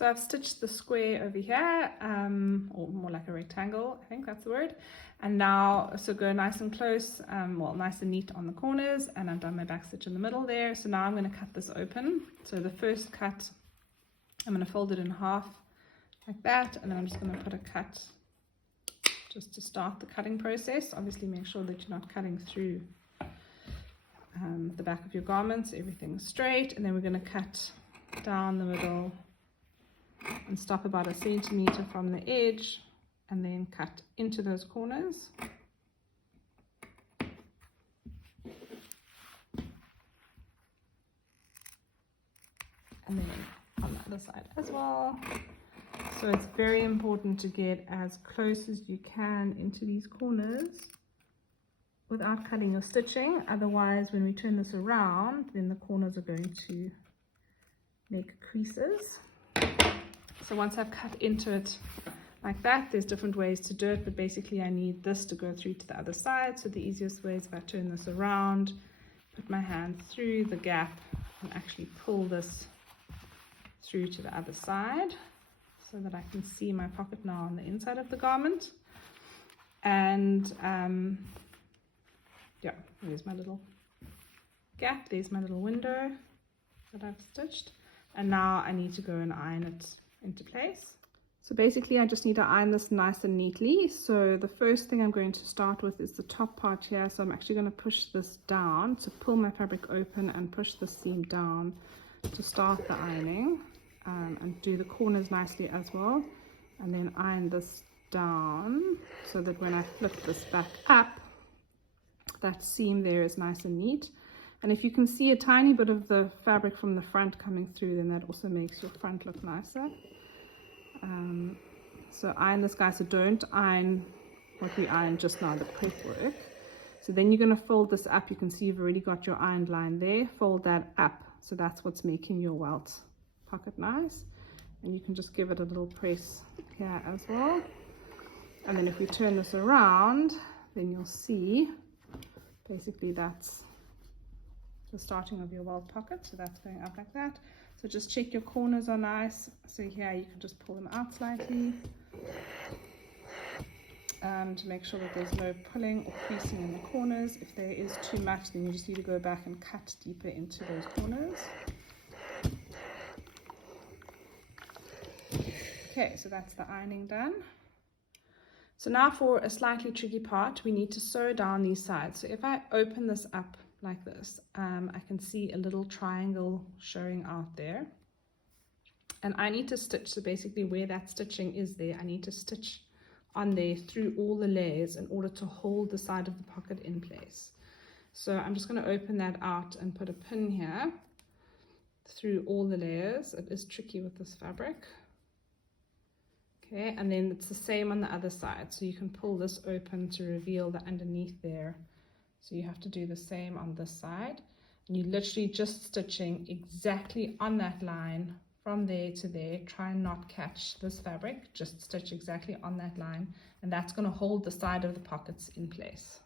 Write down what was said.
So I've stitched the square over here, or more like a rectangle, I think that's the word. And now, so go nice and close, well, nice and neat on the corners, and I've done my back stitch in the middle there. So now I'm going to cut this open. So the first cut, I'm going to fold it in half like that, and then I'm just going to put a cut just to start the cutting process. Obviously make sure that you're not cutting through the back of your garments, everything's straight, and then we're going to cut down the middle and stop about 1 centimeter from the edge, and then cut into those corners. And then on the other side as well. So it's very important to get as close as you can into these corners without cutting your stitching. Otherwise, when we turn this around, then the corners are going to make creases. So once I've cut into it like that, there's different ways to do it, but basically I need this to go through to the other side. So the easiest way is if I turn this around, put my hand through the gap and actually pull this through to the other side so that I can see my pocket now on the inside of the garment. And yeah, there's my little gap, there's my little window that I've stitched, and now I need to go and iron it into place. So basically I just need to iron this nice and neatly. So the first thing I'm going to start with is the top part here. So I'm actually going to push this down to pull my fabric open and push the seam down to start the ironing, and do the corners nicely as well, and then iron this down so that when I flip this back up, that seam there is nice and neat. And if you can see a tiny bit of the fabric from the front coming through, then that also makes your front look nicer. So iron this, guys. So don't iron what we ironed just now, the prep work. So then you're going to fold this up. You can see you've already got your ironed line there. Fold that up. So that's what's making your welt pocket nice. And you can just give it a little press here as well. And then if we turn this around, then you'll see basically that's the starting of your welt pocket. So that's going up like that. So just check your corners are nice. So here you can just pull them out slightly to make sure that there's no pulling or creasing in the corners. If there is too much, then you just need to go back and cut deeper into those corners. Okay, so that's the ironing done. So now for a slightly tricky part, we need to sew down these sides. So if I open this up like this, I can see a little triangle showing out there, and I need to stitch. So basically where that stitching is there, I need to stitch on there through all the layers in order to hold the side of the pocket in place. So I'm just going to open that out and put a pin here through all the layers. It is tricky with this fabric. Okay, and then it's the same on the other side. So you can pull this open to reveal the underneath there. So you have to do the same on this side. And you're literally just stitching exactly on that line from there to there. Try and not catch this fabric. Just stitch exactly on that line. And that's going to hold the side of the pockets in place.